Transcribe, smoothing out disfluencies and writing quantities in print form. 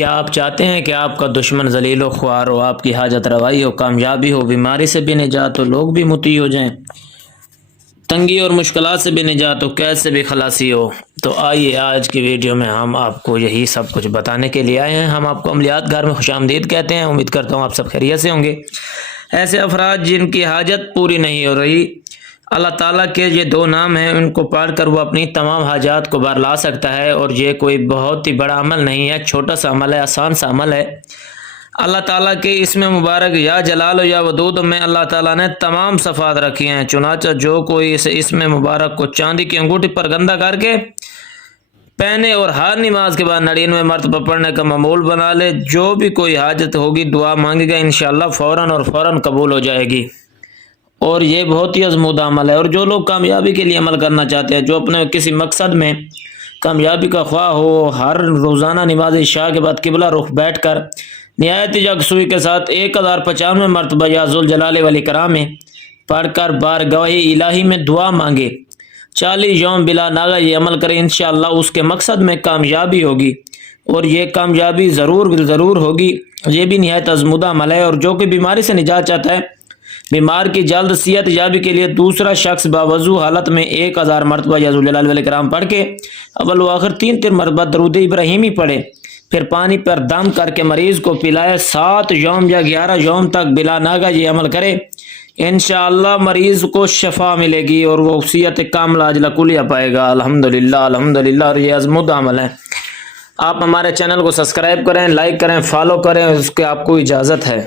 کیا آپ چاہتے ہیں کہ آپ کا دشمن ذلیل و خوار ہو، آپ کی حاجت روائی ہو، کامیابی ہو، بیماری سے بھی نجات ہو، لوگ بھی مطیع ہو جائیں، تنگی اور مشکلات سے بھی نجات ہو، قید سے بھی خلاصی ہو؟ تو آئیے آج کی ویڈیو میں ہم آپ کو یہی سب کچھ بتانے کے لیے آئے ہیں۔ ہم آپ کو عملیات گھر میں خوش آمدید کہتے ہیں۔ امید کرتا ہوں آپ سب خیریت سے ہوں گے۔ ایسے افراد جن کی حاجت پوری نہیں ہو رہی، اللہ تعالیٰ کے یہ دو نام ہیں، ان کو پڑھ کر وہ اپنی تمام حاجات کو بار لا سکتا ہے، اور یہ کوئی بہت ہی بڑا عمل نہیں ہے، چھوٹا سا عمل ہے، آسان سا عمل ہے۔ اللہ تعالیٰ کے اسم مبارک یا جلال و یا ودود میں اللہ تعالیٰ نے تمام صفات رکھی ہیں، چنانچہ جو کوئی اس اسم مبارک کو چاندی کی انگوٹھی پر گندہ کر کے پہنے اور ہر نماز کے بعد 99 مرتبہ پڑھنے کا معمول بنا لے، جو بھی کوئی حاجت ہوگی دعا مانگے گا، انشاءاللہ فوراً قبول ہو جائے گی۔ اور یہ بہت ہی ازمودہ عمل ہے، اور جو لوگ کامیابی کے لیے عمل کرنا چاہتے ہیں، جو اپنے کسی مقصد میں کامیابی کا خواہ ہو، ہر روزانہ نماز عشاء کے بعد قبلہ رخ بیٹھ کر نہایت یکسوئی کے ساتھ 1095 مرتبہ یا ذوالجلال والاکرام میں پڑھ کر بارگاہ الہی میں دعا مانگے، 40 یوم بلا ناغہ یہ عمل کرے، انشاءاللہ اس کے مقصد میں کامیابی ہوگی، اور یہ کامیابی ضرور ہوگی۔ یہ بھی نہایت ازمودہ عمل ہے، اور جو کوئی بیماری سے نجات چاہتا ہے، بیمار کی جلد صحت یابی کے لیے دوسرا شخص باوضو حالت میں 1000 مرتبہ یا ذوالجلال والاکرام پڑھ کے اول و آخر 3 مرتبہ درود ابراہیمی پڑھے، پھر پانی پر دم کر کے مریض کو پلائے، 7 یوم یا 11 یوم تک بلا ناغہ یہ عمل کرے، انشاءاللہ مریض کو شفا ملے گی، اور وہ صحت کاملہ عاجلہ کلیہ پائے گا۔ الحمدللہ، اور یہ ازمودہ عمل ہے۔ آپ ہمارے چینل کو سبسکرائب کریں، لائک کریں، فالو کریں، اس کی آپ کو اجازت ہے۔